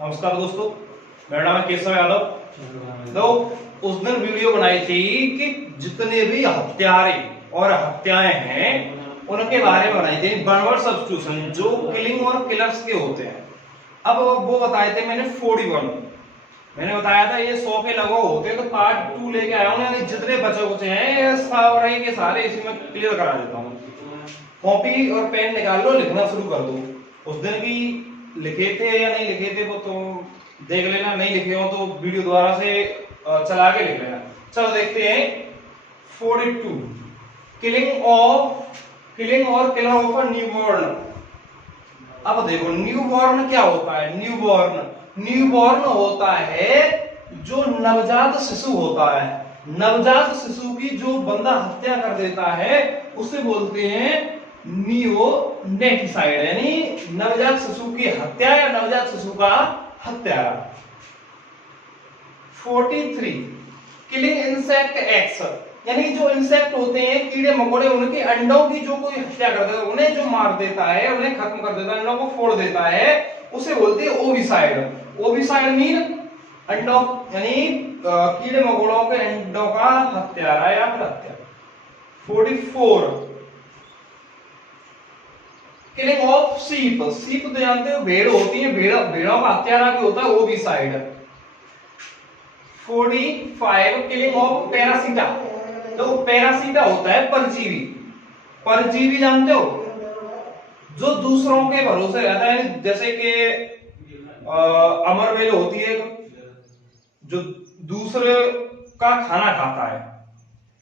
नमस्कार दोस्तों, मेरा नाम है केशव यादव। तो उस दिन वीडियो बनाई थी कि जितने भी हत्यारे और हत्याएं हैं उनके बारे में बनाई थी, वन वर्ड सब्स्टिट्यूशन जो किलिंग और किलर्स के होते हैं। अब वो बताए थे मैंने 41, मैंने बताया था ये 100 के लगभग होते हैं। तो पार्ट 2 लेके आया हूं, यानी जितने बचे कुछ हैं सारे के सारे इसी में क्लियर करा देता हूँ। कॉपी और पेन निकाल लो, लिखना शुरू कर दो। उस दिन भी लिखे थे या नहीं लिखे थे वो तो देख लेना, नहीं लिखे हो तो वीडियो दोबारा से चला के लिख लेना। चलो देखते हैं 42, किलिंग और किलर ऑफ अ न्यूबॉर्न। अब देखो न्यूबॉर्न क्या होता है। न्यूबॉर्न होता है जो नवजात शिशु होता है। नवजात शिशु की जो बंदा हत्या कर देता है उसे बोलते हैं नियोनेटिसाइड, यानी नवजात शिशु की हत्या या नवजात शिशु का हत्यारा। 43, किलिंग इंसेक्ट एक्स, यानी जो इंसेक्ट होते हैं कीड़े मकोड़े, उनके अंडों की जो कोई हत्या कर देता है, उन्हें जो मार देता है, उन्हें खत्म कर देता है, अंडों को फोड़ देता है, उसे बोलते हैं ओविसाइड। ओविसाइड मीन अंडों, यानी कीड़े मकोड़ों के अंडों का हत्यारा या फिर हत्या। 44, किलिंग ऑफ शीप। शीप तो जानते हो भेड़ होती है, भेड़ों का हत्यारा भी होता है ओविसाइड। 45, killing of पैरासीटा। तो पैरासीटा होता है परजीवी। परजीवी जानते हो, जो दूसरों के भरोसे रहता है, जैसे कि अमरवेल होती है जो दूसरे का खाना खाता है,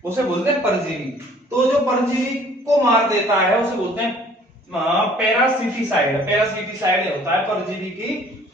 उसे बोलते हैं परजीवी। तो जो परजीवी को मार देता है उसे बोलते हैं पैरासिटिसाइड। पैरासिटिसाइड होता है परजीवी की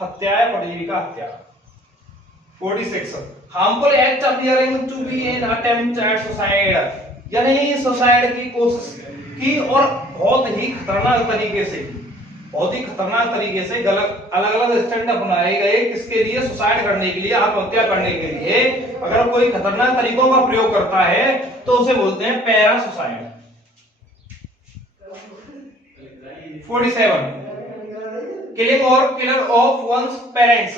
हत्या या परजीवी का हत्या। 46, harmful act appearing to be an attempt at suicide, यानी सुसाइड की कोशिश की और बहुत ही खतरनाक तरीके से अलग अलग स्टैंड अपनाए गए। किसके लिए? सुसाइड करने के लिए, आत्महत्या करने के लिए। अगर कोई खतरनाक तरीकों का प्रयोग करता है तो उसे बोलते हैं पैरा सुसाइड। 47, किलिंग और किलर ऑफ वंस पेरेंट्स।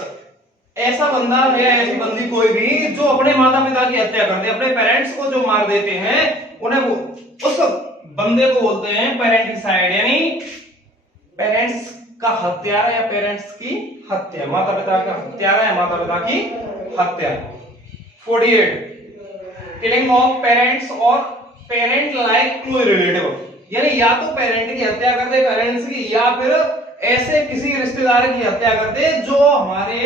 ऐसा बंदा या ऐसी बंदी कोई भी जो अपने माता पिता की हत्या कर दे, अपने पेरेंट्स को जो मार देते हैं, उन्हें उस बंदे को बोलते हैं पेरेंटिसाइड, यानी पेरेंट्स का हत्यारा या पेरेंट्स की हत्या, माता पिता का हत्यारा या माता पिता की हत्या। 48, किलिंग ऑफ पेरेंट्स और पेरेंट लाइक क्लोज रिलेटिव, यानी या तो पेरेंट की हत्या कर दे, पेरेंट्स की, या फिर ऐसे किसी रिश्तेदार की हत्या कर दे जो हमारे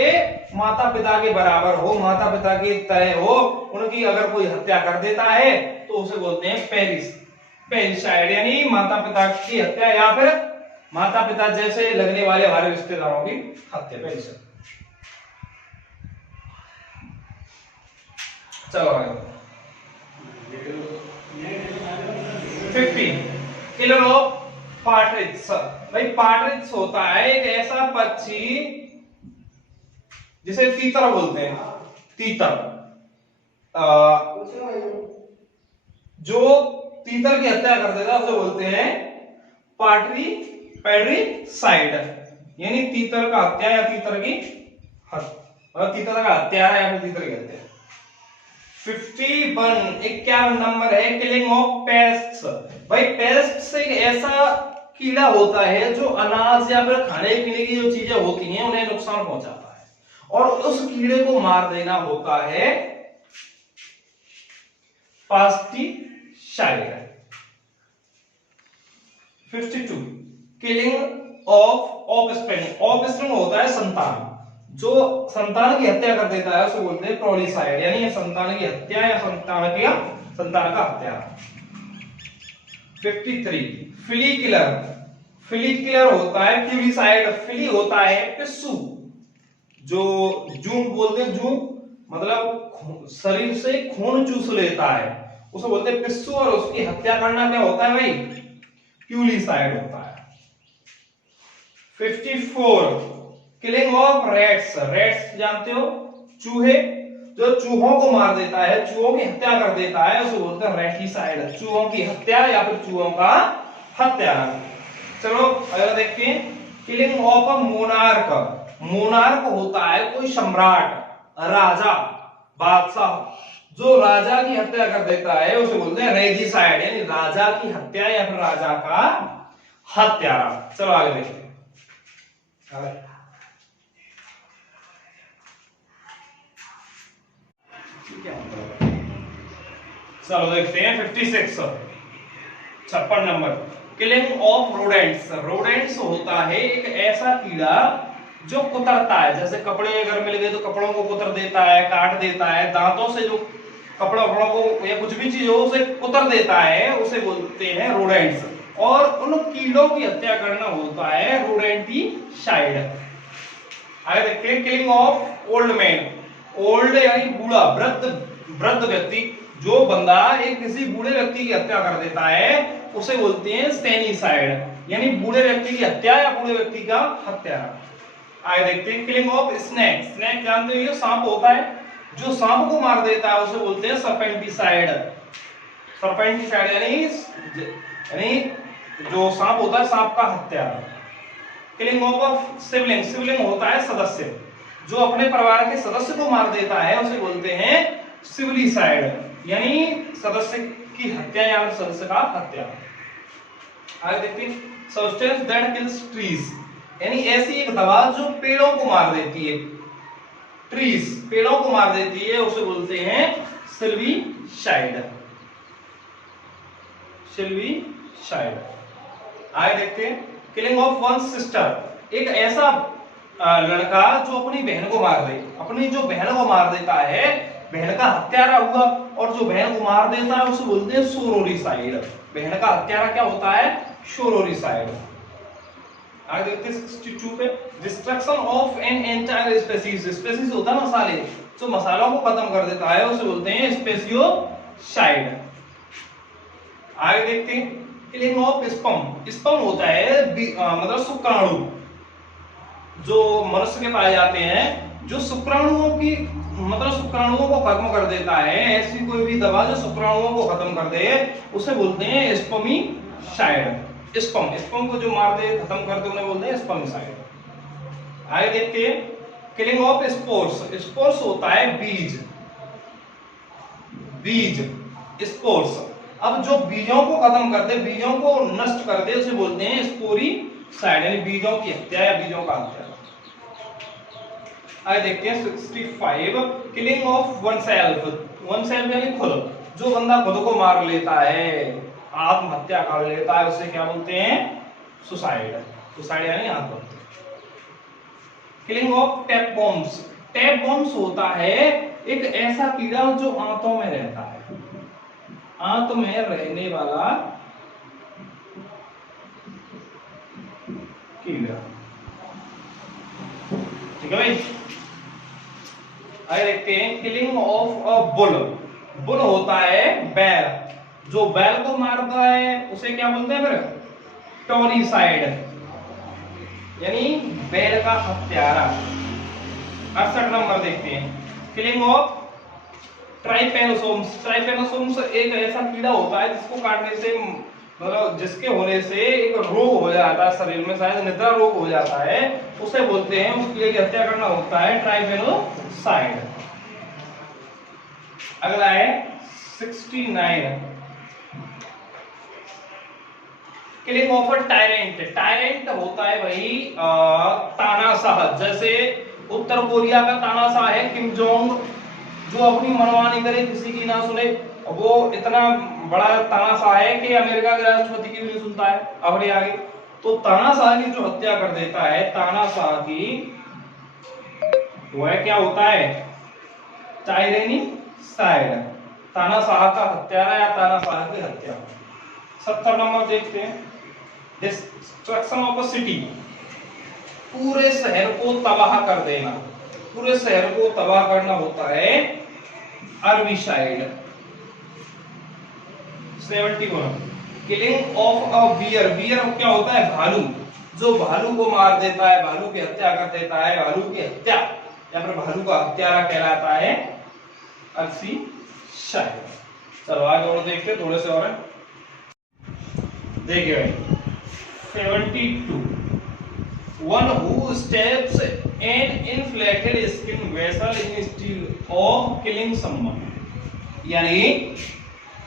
माता पिता के बराबर हो, माता पिता की तरह हो, उनकी अगर कोई हत्या कर देता है तो उसे बोलते हैं पेरिसाइड, यानी माता पिता की हत्या या फिर माता पिता जैसे लगने वाले हमारे रिश्तेदारों की हत्या, पेरिसाइड। चलो आगे। 50, किलर ऑफ पार्ट्रिज। भाई पार्ट्रिज होता है एक ऐसा पक्षी जिसे तीतर बोलते हैं। तीतर, जो तीतर की हत्या कर देता है उसे बोलते हैं पैट्रिसाइड, यानी तीतर का हत्या या तीतर की तीतर का हत्यारा या फिर तीतर की हत्या। 51, 51 नंबर है, किलिंग ऑफ पेस्ट्स। भाई पेस्ट एक ऐसा कीड़ा होता है जो अनाज या फिर खाने पीने की जो चीजें होती हैं उन्हें नुकसान पहुंचाता है, और उस कीड़े को मार देना होता है pesticide. 52, killing of offspring. Offspring होता है संतान, जो संतान की हत्या कर देता है उसे बोलते हैं प्रोलिसाइड, यानी संतान की हत्या या संतान का हत्या। 53, फिली किलर होता है प्यूरिसाइड। फिली होता है पिस्सू, जो जूं बोलते हैं, जूं मतलब शरीर से खून चूस लेता है, उसे बोलते हैं पिस्सू, और उसकी हत्या करना क्या होता है भाई? प्यूरिसाइड होता है। 54, किलिंग ऑफ रेट्स जानते हो, चूहे, जो चूहों को मार देता है, चूहों की हत्या कर देता है उसे बोलते हैं रेटिसाइड, चूहों की हत्या या फिर चूहों का हत्यारा। चलो अगला देखते हैं, killing of a monarch. Monarch होता है कोई सम्राट, राजा, बादशाह, जो राजा की हत्या कर देता है उसे बोलते हैं रेजिसाइड, यानी राजा की हत्या या फिर राजा का हत्यारा। चलो आगे देखते हैं। चलो देखते हैं 56 number, killing of rodents. Rodents होता है एक ऐसा कीड़ा जो कुतरता है, जैसे कपड़े अगर मिल गए तो कपड़ों को कुतर देता है, काट देता है, दांतों से जो कपड़ों को या कुछ भी चीज हो उसे कुतर देता है, उसे बोलते हैं रोडेंट्स। और उन कीड़ों की हत्या करना होता है रोडेंटिसाइड। आगे देखते हैं killing of old man. Old यानी बूढ़ा, वृद्ध व्यक्ति, जो बंदा एक किसी बूढ़े व्यक्ति की हत्या कर देता है उसे बोलते हैं सेनिसाइड, यानी बूढ़े व्यक्ति की हत्या या बूढ़े व्यक्ति का हत्यारा। आगे देखते हैं किलिंग ऑफ स्नेक। स्नेक जानते हो सांप होता है, जो सांप को मार देता है उसे बोलते हैं सर्पेंटिसाइड। सर्पेंटिसाइड यानी जो सांप होता है सांप का हत्यारा। Killing of sibling. सिबलिंग होता है सदस्य, जो अपने परिवार के सदस्य को मार देता है उसे बोलते हैं सिविलिसाइड, यानी सदस्य की हत्या या सदस्य का हत्या। आगे देखते हैं सब्सटेंस दैट किल्स ट्रीज, यानी ऐसी एक दवा जो पेड़ों को मार देती है, ट्रीज पेड़ों को मार देती है उसे बोलते हैं सिल्वीसाइड। सिल्वीसाइड। आगे देखते हैं किलिंग ऑफ वन सिस्टर। एक ऐसा लड़का जो अपनी बहन को मार दे, अपनी जो बहन को मार देता है, बहन का हत्यारा हुआ, और जो बहन को मार देता है उसे बोलते हैं सोरोरिसाइड। बहन का हत्यारा क्या होता है? सोरोरिसाइड। आगे देखते हैं 62 पे destruction of an entire species. Species होता है मसाले, जो मसालों को खत्म कर देता है उसे बोलते हैं स्पेसियोसाइड। आगे देखते हैं किलिंग ऑफ स्पर्म। स्पर्म होता है मतलब शुक्राणु, जो मनुष्य के पाए जाते हैं, जो शुक्राणुओं की मतलब शुक्राणुओं को खत्म कर देता है। ऐसी कोई भी दवा जो शुक्राणुओं को खत्म कर दे उसे बोलते हैं स्पर्मिसाइड। स्पर्म को जो मार दे, खत्म कर दे, उन्हें बोलते हैं स्पर्मिसाइड। आगे देखते हैं किलिंग ऑफ स्पोर्स। स्पोर्स होता है बीज स्पोर्स। अब जो बीजों को खत्म कर दे, बीजों को नष्ट कर दे उसे बोलते हैं स्पोरिसाइड, यानी बीजों की हत्या या बीजों का हत्या। आगे देखते हैं 65 किलिंग ऑफ वन सेल्फ यानी खुद। जो बंदा खुद को मार लेता है, आत्महत्या कर लेता है, उसे क्या बोलते हैं? सुसाइड। सुसाइड यानी आत्महत्या। Killing of tap bombs. Tap bombs होता है एक ऐसा कीड़ा जो आंतों में रहता है, आंत में रहने वाला कीड़ा। ठीक है भाई। आगे देखते हैं killing of a bull. Bull होता है बैल, जो बैल को मारता है उसे क्या बोलते हैं फिर? टोरीसाइड, यानी बैल का हत्यारा। 68 नंबर देखते हैं किलिंग ऑफ ट्राइपेनोसोम्स। ट्राइपेनोसोम्स एक ऐसा कीड़ा होता है जिसको काटने से मतलब जिसके होने से एक रोग हो जाता है शरीर में, शायद निद्रा रोग हो जाता है, उसे बोलते हैं, उस कीड़े की हत्या करना होता है ट्राइपेनोसाइड। अगला है 69 killing of a tyrant. Tyrant होता है भाई तानाशाह। जैसे उत्तर कोरिया का तानाशाह है किम जोंग, जो अपनी मनमानी करे, किसी की ना सुने। वो इतना बड़ा तानाशाह है कि अमेरिका के राष्ट्रपति की भी नहीं सुनता है। अब आगे तो तानाशाह की जो हत्या कर देता है, तानाशाह की, वह क्या होता है? टायरेनिसाइड। तानाशाह का हत्यारा या तानाशाह की हत्या। 70 नंबर देखते हैं डिस्ट्रक्शन ऑफ अ सिटी। पूरे शहर को तबाह कर देना, पूरे शहर को तबाह करना होता है urbicide. 71 killing of a bear. Bear क्या होता है? भालू, जो भालू को मार देता है, भालू की हत्या कर देता है, भालू की हत्या या फिर भालू का हत्यारा कहलाता है अर्बिसाइड। चलो आगे और देखते हैं, थोड़े से और देखिए 72 one who steps an inflated skin vessel in steel of killing someone, यानी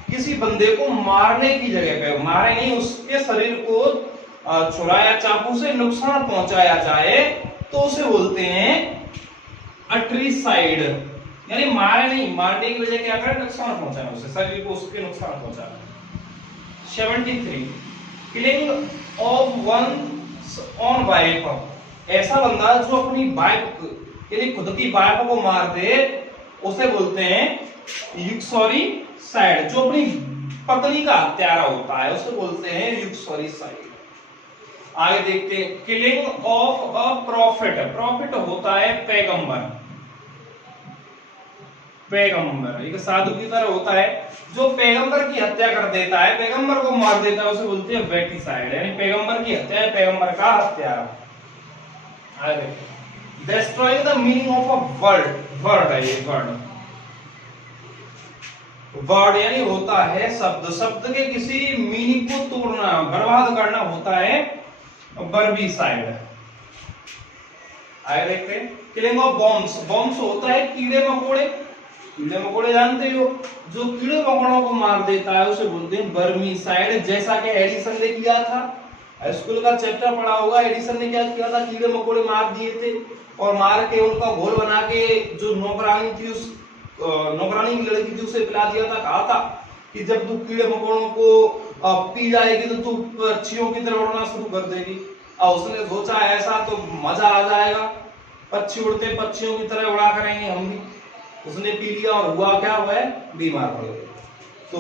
किसी बंदे को मारने की जगह पे, मारे नहीं, उसके शरीर को छुराया चाकू से नुकसान पहुंचाया जाए तो उसे बोलते हैं अट्रिसाइड, यानी मारे नहीं, मारने की वजह क्या करें, नुकसान पहुंचाना, उसे शरीर को उसके नुकसान पहुंचाना। 73 killing of one's own wife, ऐसा बंदा जो अपनी वाइफ यानी खुद की वाइफ को मार दे उसे बोलते हैं यूक्सोरिसाइड, जो अपनी पत्नी का हत्यारा होता है उसे बोलते हैं यूक्सोरिसाइड। आगे देखते हैं killing of a profit, profit होता है पैगंबर, पैगंबर एक साधु की तरह होता है, जो पैगंबर की हत्या कर देता है, पैगंबर को मार देता है उसे बोलते हैं वेटिसाइड, यानी पैगंबर की हत्या है, पैगंबर का हत्यारा। आगे destroying the meaning of a word, word है ये वर्ड, वर्ड यानी होता है शब्द, शब्द के किसी मीनिंग को तोड़ना, बर्बाद करना होता है बर्बीसाइड। आगे देखते हैं किलिंग ऑफ बॉम्ब्स, बॉम्ब्स होता है कीड़े मकोड़े, कीड़े मकोड़े जानते हो, जो कीड़े मकोड़ों को मार देता है उसे बोलते हैं बर्मीसाइड, जैसा कि एडिसन ने किया था, स्कूल का चैप्टर पढ़ा होगा, एडिसन ने क्या किया था, कीड़े मकोड़े मार दिए थे और मार के उनका घोल बना के जो नौकरानी थी, उस नौकरानी की लड़की थी उसे पिला दिया था, कहा था कि जब तू कीड़े मकोड़ों को पी जाएगी तो तू पक्षियों की तरह उड़ना शुरू कर देगी। और उसने सोचा ऐसा तो मजा आ जाएगा, पक्षी उड़ते पक्षियों की तरह उड़ा करेंगे हम भी, उसने पी लिया और हुआ क्या, हुआ है बीमार पड़ गए। तो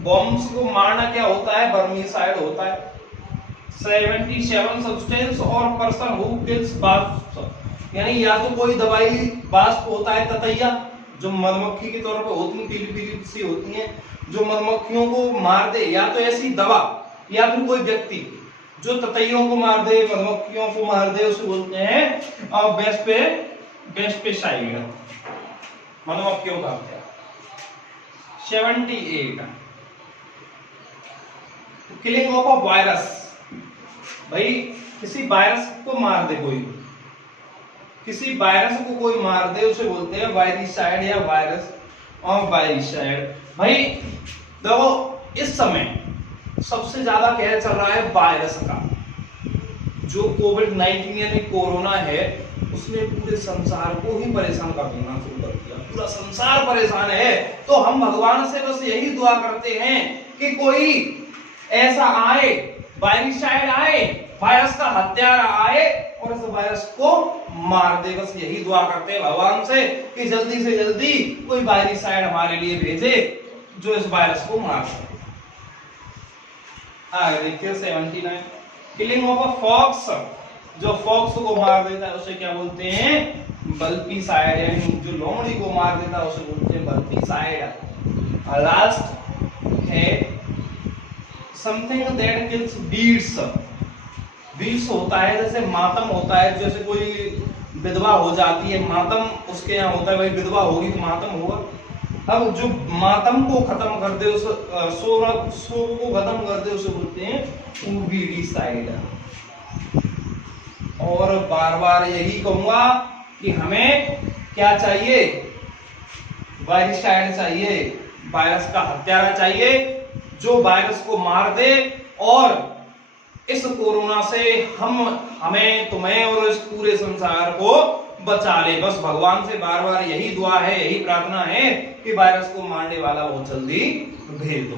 बॉम्ब्स को मारना क्या होता है, बर्मीसाइड होता है। 77 सब्सटेंस और पर्सन हु किल्स वास्प, यानी या तो कोई दवाई, वास्प होता है ततैया, जो मधुमक्खी के तौर पे होती है, पीली पीली सी होती हैं, जो मधुमक्खियों को मार दे, या तो ऐसी दवा या फिर कोई व्यक्ति जो ततैयों को मार दे, मधुमक्खियों को मार दे, उसे बोलते हैं वेस्पेसाइड, मधुमक्खियों का हत्या। 78 किलिंग ऑफ अ वायरस, भाई किसी वायरस को मार दे, कोई किसी वायरस को कोई मार दे उसे बोलते हैं वायरिसाइड या वायरस और वायरिसाइड। भाई देखो इस समय सबसे ज्यादा क्या चल रहा है, वायरस का, जो कोविड-19 यानी कोरोना है, उसने पूरे संसार को ही परेशान कर देना शुरू कर दिया, पूरा संसार परेशान है। तो हम भगवान से बस यही दुआ करते हैं कि कोई ऐसा आए, वायरिसाइड आए, वायरस का हत्यारा आए और इस वायरस को मार दे, बस यही दुआ करते हैं भगवान से कि जल्दी से जल्दी कोई वायरिसाइड हमारे लिए भेजे जो इस वायरस को मार सके। आगे देखिए 79 किलिंग ऑफ अ फॉक्स, जो फॉक्स को मार देता है उसे क्या बोलते हैं, बल्बीसाइड, यानी जो लोमड़ी को मार देता है उसे बोलते हैं बल्बीसाइड। लास्ट है something that kills beads, beads होता है जैसे मातम होता है, जैसे कोई विधवा हो जाती है, मातम उसके यहाँ होता है, भाई विधवा होगी तो मातम होगा। अब जो मातम को खत्म कर दे, उस शोक को खत्म कर दे उसे बोलते हैं वीडिसाइड। और बार बार यही कहूंगा कि हमें क्या चाहिए, वायरिसाइड चाहिए, वायरस का हत्यारा चाहिए जो वायरस को मार दे और इस कोरोना से हमें तुम्हें और इस पूरे संसार को बचा ले। बस भगवान से बार बार यही दुआ है, यही प्रार्थना है कि वायरस को मारने वाला बहुत जल्दी भेज दो।